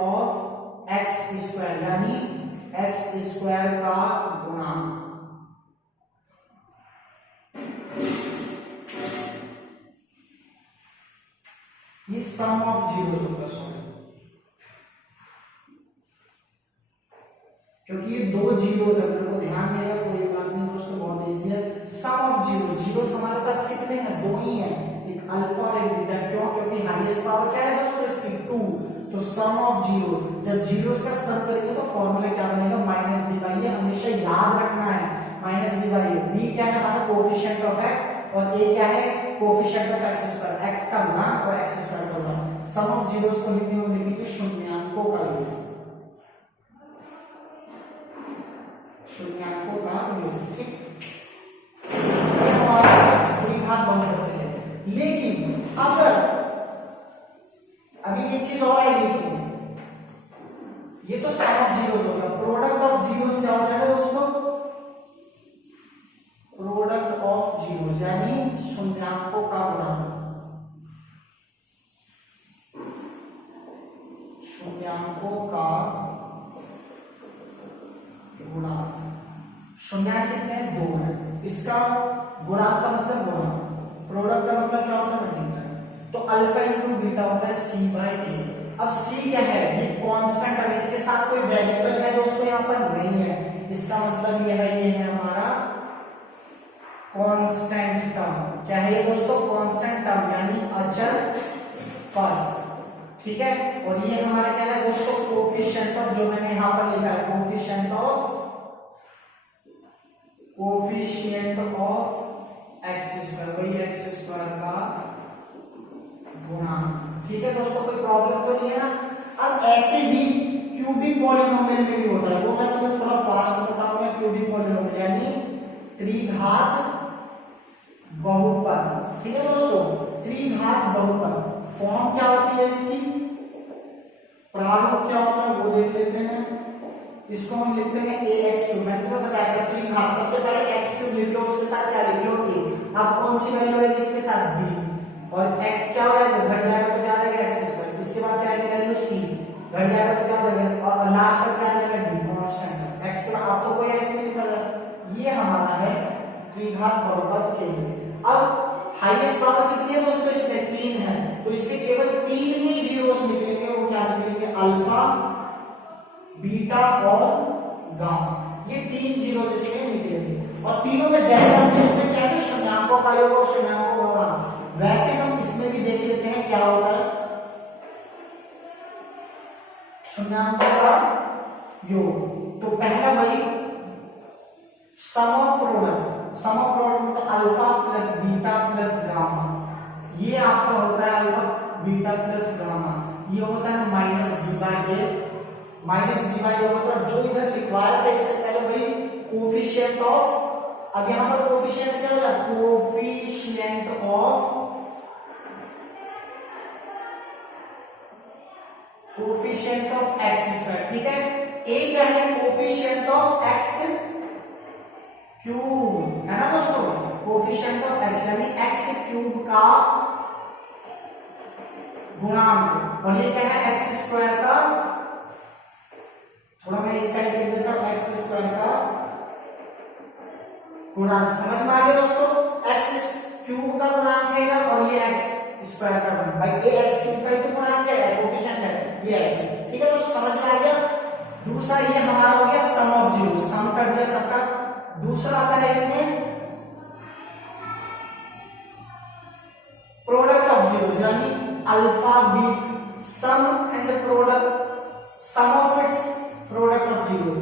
ऑफ एक्स स्क्वायर, यानी एक्स स्क्वायर का गुणांक। ये सम ऑफ जीरोस होता है, क्योंकि ये 2 जीरोस है, मेरे को ध्यान देगा, कोई बात नहीं दोस्तों, बहुत इजी है। सम ऑफ जीरोस हमारे पास कितने हैं 2 ही हैं, एक अल्फा और एक बीटा। क्यों, क्योंकि हाईएस्ट पावर क्या है दोस्तों इसकी 2। तो सम ऑफ जीरो, जब जीरोस का सम करेंगे तो फॉर्मूला क्या बनेगा माइनस बी बाई ए। हमेशा याद रखना है minus B by A. B क्या है हमारा कोफिशिएंट ऑफ एक्स और ए क्या है coefficient of x square, x का गुणांक और एक्स स्क्वायर का गुणांक। सम ऑफ जीरोस को हिंदी में लिखेंगे शून्याङ्कों का योग, शून्याङ्कों का योग, ठीक। द्विघात बहुपद है, लेकिन अगर अभी एक चीज और आएगी इसमें, ये तो सम ऑफ जीरोस हो गया, प्रोडक्ट ऑफ जीरोस क्या हो जाएगा दोस्तों, प्रोडक्ट ऑफ जीरोस यानी शून्याङ्कों का गुणांक, शून्याङ्कों का गुणांक। शून्याङ्क कितने हैं 2 है, इसका गुणांक का मतलब गुणांक, प्रोडक्ट का मतलब क्या होता है मल्टीप्लाई। तो अल्फा इंटू बीटा होता है सी बाई ए। अब सी क्या है, ये कांस्टेंट है, इसके साथ कोई वेरिएबल है दोस्तों यहाँ पर नहीं है, इसका मतलब ये है हमारा कांस्टेंट टर्म। क्या है ये दोस्तों कांस्टेंट टर्म यानी अचल पद, ठीक है। और ये हमारा क्या है दोस्तों कोफिशिएंट ऑफ, जो मैंने यहाँ पर लिखा है कोफिशिएंट ऑफ एक्स स्क्वायर, वही एक्स स्क्वायर का गुणांक, ठीक है दोस्तों। कोई प्रॉब्लम तो नहीं है ना। अब ऐसे ही क्यूबिक पॉलिनोमियल में भी होता है, वो मैं तुम्हें थोड़ा फास्ट बताऊंगा। क्यूबिक पॉलिनोमियल यानी त्रिघात बहुपद, ठीक है दोस्तों। त्रिघात बहुपद फॉर्म क्या होती है इसकी, प्रारूप क्या होता है वो देख लेते हैं। इसको हम लिखते हैं ax3। मैंने तुम्हें बताया था त्रिघात, सबसे पहले x3 लिख लो, उसके साथ क्या लिख लो a। अब कौन सी वैल्यू है इसके साथ b, और x क्या हो जाएगा घट जाएगा तो क्या आ जाएगा x स्क्वायर। इसके बाद क्या आएगी वैल्यू c, घट जाएगा तो क्या हो जाएगा, और लास्ट तक क्या आ जाएगा d कांस्टेंट। x के बाद अब तो कोई x नहीं निकल रहा। ये हमारा है त्रिघात बहुपद के लिए। अब हाईएस्ट पावर कितनी है दोस्तों इसमें 3 है, तो इसके केवल 3 ही जीरोस निकलेंगे। वो क्या निकलेंगे अल्फा बीटा और गामा, ये 3 जीरोस इसमें निकलेंगे। और तीनों में जैसे हमने इसमें क्या है शून्याङ्कों का योग और शून्याङ्कों का गुणांक, वैसे हम इसमें भी देख लेते हैं क्या होता है। शून्यांकों का योग। तो पहला भाई सम ऑफ प्रोडक्ट मतलब alpha plus beta plus gamma, ये आपका होता है अल्फा बीटा प्लस गामा, ये होता है minus B by A, minus B by A होता है जो इधर लिखवाया था इससे पहले भाई कोफिशिएंट ऑफ, अब यहां पर कोफिशिएंट क्या होगा, कोफिशिएंट ऑफ एक्स स्क्वायर, ठीक है। एक क्या है कोफिशिएंट ऑफ एक्स क्यूब, है ना दोस्तों, कोफिशिएंट ऑफ एक्स यानी एक्स क्यूब का गुणांक, और ये क्या है एक्स स्क्वायर का, थोड़ा मैं इस साइड लिख देता हूं, एक्स स्क्वायर का गुणांक। समझ में आ गया दोस्तों, एक्स क्यूब का गुणांक है इधर और ये एक्स स्क्वायर का गुणांक, भाई ये एक्स क्यूब का ही तो गुणांक है, कोफिशिएंट है ये एक्स है, ठीक है दोस्तों, समझ में आ गया। दूसरा ये हमारा हो गया सम ऑफ जीरो, सम कर दिया सबका। दूसरा आता है इसमें प्रोडक्ट ऑफ जीरो, यानी alpha B sum and product, sum of its product of zero.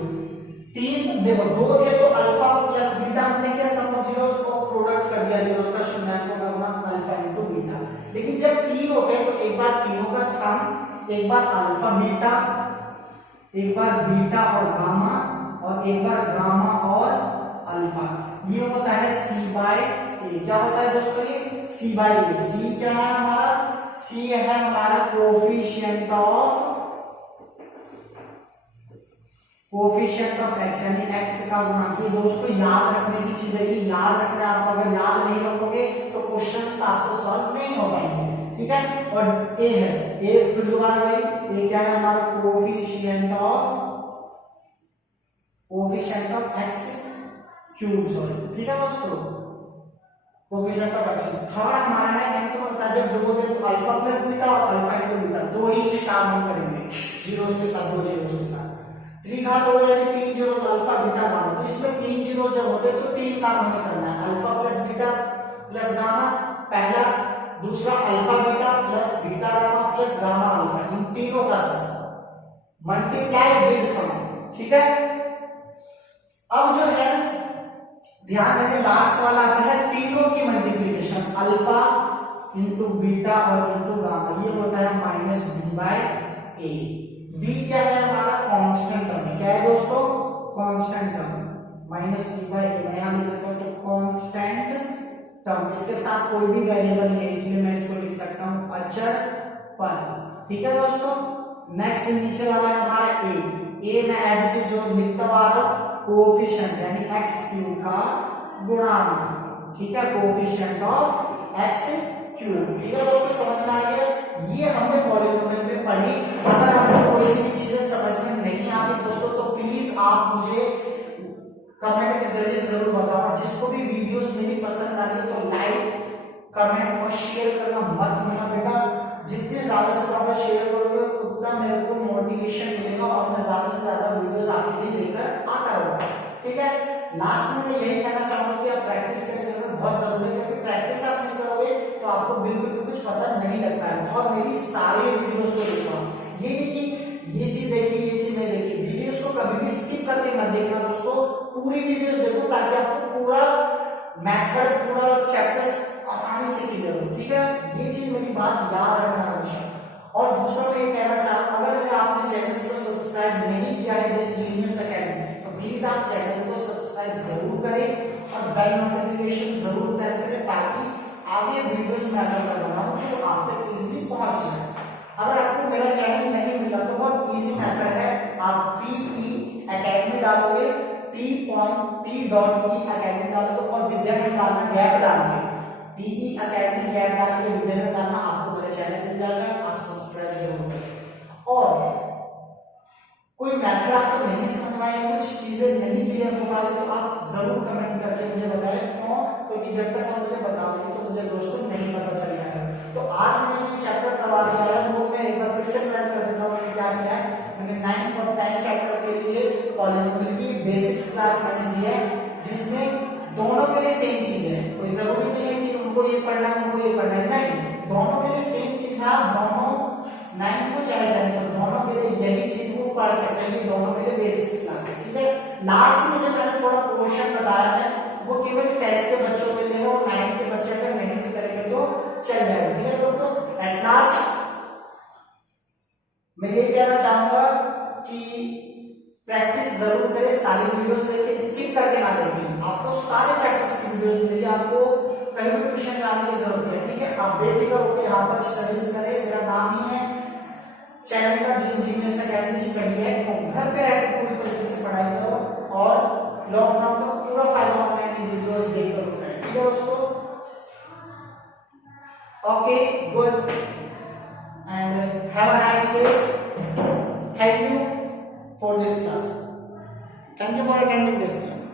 तीन देखो, दो थे तो अल्फा प्लस बीटा हमने क्या सम ऑफ जीरो को प्रोडक्ट कर दिया जीरो का, शून्याङ्कों का गुणा अल्फा इनटू बीटा। लेकिन जब तीन होते हैं तो एक बार तीनों का सम, एक बार अल्फा बीटा, एक बार बीटा और गामा, और एक बार गामा और अल्फा, ये होता है सी बाय ए। क्या होता है दोस्तों, ये सी बाय ए। सी क्या है हमारा, सी है हमारा कोफिशिएंट ऑफ एक्स, यानी एक्स का गुणांक। ये दोस्तों याद रखने की चीज है, ये याद रखना, आप अगर याद नहीं रखोगे तो क्वेश्चन आपसे सॉल्व नहीं हो पाएंगे, ठीक है। और ए है, ए फिर दोबारा भाई, ए क्या है हमारा coefficient of x cube, sorry, ठीक है दोस्तों, कोफिशिएंट ऑफ एक्स। थर्ड हमारा है एन को बता, जब दो होते तो अल्फा प्लस बीटा और अल्फा इनटू बीटा, दो ही स्टार हम करेंगे जीरोस के साथ, दो जीरोस के साथ। त्रिघात हो गया यानी तीन जीरो अल्फा बीटा गामा, तो इसमें तीन जीरो जब होते तो तीन काम हमें करना है, alpha plus beta plus gamma पहला, दूसरा alpha beta plus beta gamma plus gamma alpha, इन तीनों का सम मल्टीप्लाई विद सम, ठीक है। अब जो है ध्यान रखें, लास्ट वाला आता है तीनों की मल्टीप्लिकेशन, अल्फा इंटू बीटा और इंटू गामा, ये होता है minus b by a. B क्या है हमारा कांस्टेंट टर्म, क्या है दोस्तों, constant term, minus b by a. मैं यहां लिख देता हूं तो कांस्टेंट टर्म, इसके साथ कोई भी वेरिएबल नहीं, इसलिए मैं इसको लिख सकता हूं अचर पद, ठीक है दोस्तों। नेक्स्ट नीचे वाला है हमारा ए में एज इट इज जो लिखता आ रहा हूं कोएफिशिएंट यानी एक्स क्यूब का गुणांक, ठीक है, कोएफिशिएंट ऑफ एक्स क्यूब, ठीक है दोस्तों, समझ में आ गया। ये हमने पॉलिनोमियल में पढ़ी। अगर आपको कोई सी भी चीजें समझ में नहीं आती दोस्तों तो प्लीज आप मुझे कमेंट के जरिए जरूर बताओ। जिसको भी वीडियोस मेरी पसंद आती है तो लाइक कमेंट और शेयर करना मत भूलना बेटा, जितने ज्यादा से ज्यादा शेयर करोगे उतना मेरे को मोटिवेशन मिलेगा और मैं ज्यादा से ज्यादा वीडियोस आपके लिए लेकर आता रहूंगा, ठीक है। लास्ट में मैं यही कहना चाहूंगा कि आप प्रैक्टिस करना बहुत जरूरी है, क्योंकि प्रैक्टिस आप नहीं करोगे तो आपको बिल्कुल भी कुछ पता नहीं लगता है। और मेरी सारी वीडियोस को देखना, ये देखिए, ये चीज देखिए, ये चीज नहीं देखी, वीडियोस को कभी भी स्किप करके मत देखना दोस्तों, पूरी वीडियोस देखो ताकि आपको पूरा मेथड, पूरा चैप्टर्स आसानी से क्लियर हो, ठीक है। ये चीज मेरी बात याद रखना हमेशा। और दूसरा मैं ये कहना चाह रहा हूं, अगर आपने चैनल को सब्सक्राइब नहीं किया है द इंजीनियर्स एकेडमी, तो प्लीज आप चैनल को सब्सक्राइब जरूर करें और बेल नोटिफिकेशन जरूर प्रेस करें, ताकि आगे वीडियोस में अगर मैं बनाऊं तो आप तक इजीली पहुंच जाए। अगर आपको मेरा चैनल नहीं मिला तो बहुत इजी मेथड है, आप टी एकेडमी डालोगे, टी.e एकेडमी डालोगे और विद्यार्थी डालना गैप डालोगे, टी एकेडमी गैप डाल के विद्यार्थी डालना, आपको मेरा चैनल मिल जाएगा, आप सब्सक्राइब जरूर करें। और कोई मेथड आपको नहीं समझ में आया, कुछ चीजें नहीं क्लियर हो पा रही तो आप जरूर कमेंट करके मुझे बताएं, क्यों, क्योंकि जब तक आप मुझे बताओगे तो मुझे दोस्तों नहीं पता चल जाएगा। तो आज मैंने जो चैप्टर करवा दिया है वो मैं एक बार फिर से प्लान कर देता हूँ। मैंने क्या किया है, मैंने 9 और 10 चैप्टर के लिए पॉलिनोमियल की बेसिक्स क्लास मैंने दी है, जिसमें दोनों के लिए सेम चीज है, कोई जरूरी नहीं है कि उनको ये पढ़ना है उनको ये पढ़ना है, नहीं, दोनों के लिए सेम चीज है। आप दोनों 9 को चाहे 10 को, दोनों के लिए यही चीज पढ़ सकते हैं, ये दोनों के लिए बेसिक्स क्लास है, ठीक है। लास्ट में जो मैंने थोड़ा पोर्शन बताया है वो केवल 10th के बच्चों के लिए है और 9th के बच्चे अगर नहीं भी करेंगे तो चल जाएगा, ठीक है। तो एट लास्ट मैं ये कहना चाहूंगा कि प्रैक्टिस जरूर करें, सारी वीडियोस देखें, स्किप करके ना देखें, आपको सारे चैप्टर्स की वीडियोस मिलेगी, आपको कहीं भी ट्यूशन जाने की जरूरत है, ठीक है। आप बेफिक्र होकर यहाँ पर स्टडीज करें, मेरा नाम ही है चैनल का जीनियस एकेडमी स्टडी है, घर पे रहकर पूरी तरीके से पढ़ाई करो और लॉकडाउन का पूरा फायदा ऑनलाइन वीडियोस देखकर उठाएं, ठीक है दोस्तों। Okay good and have a nice day, thank you for this class. Thank you for attending this class.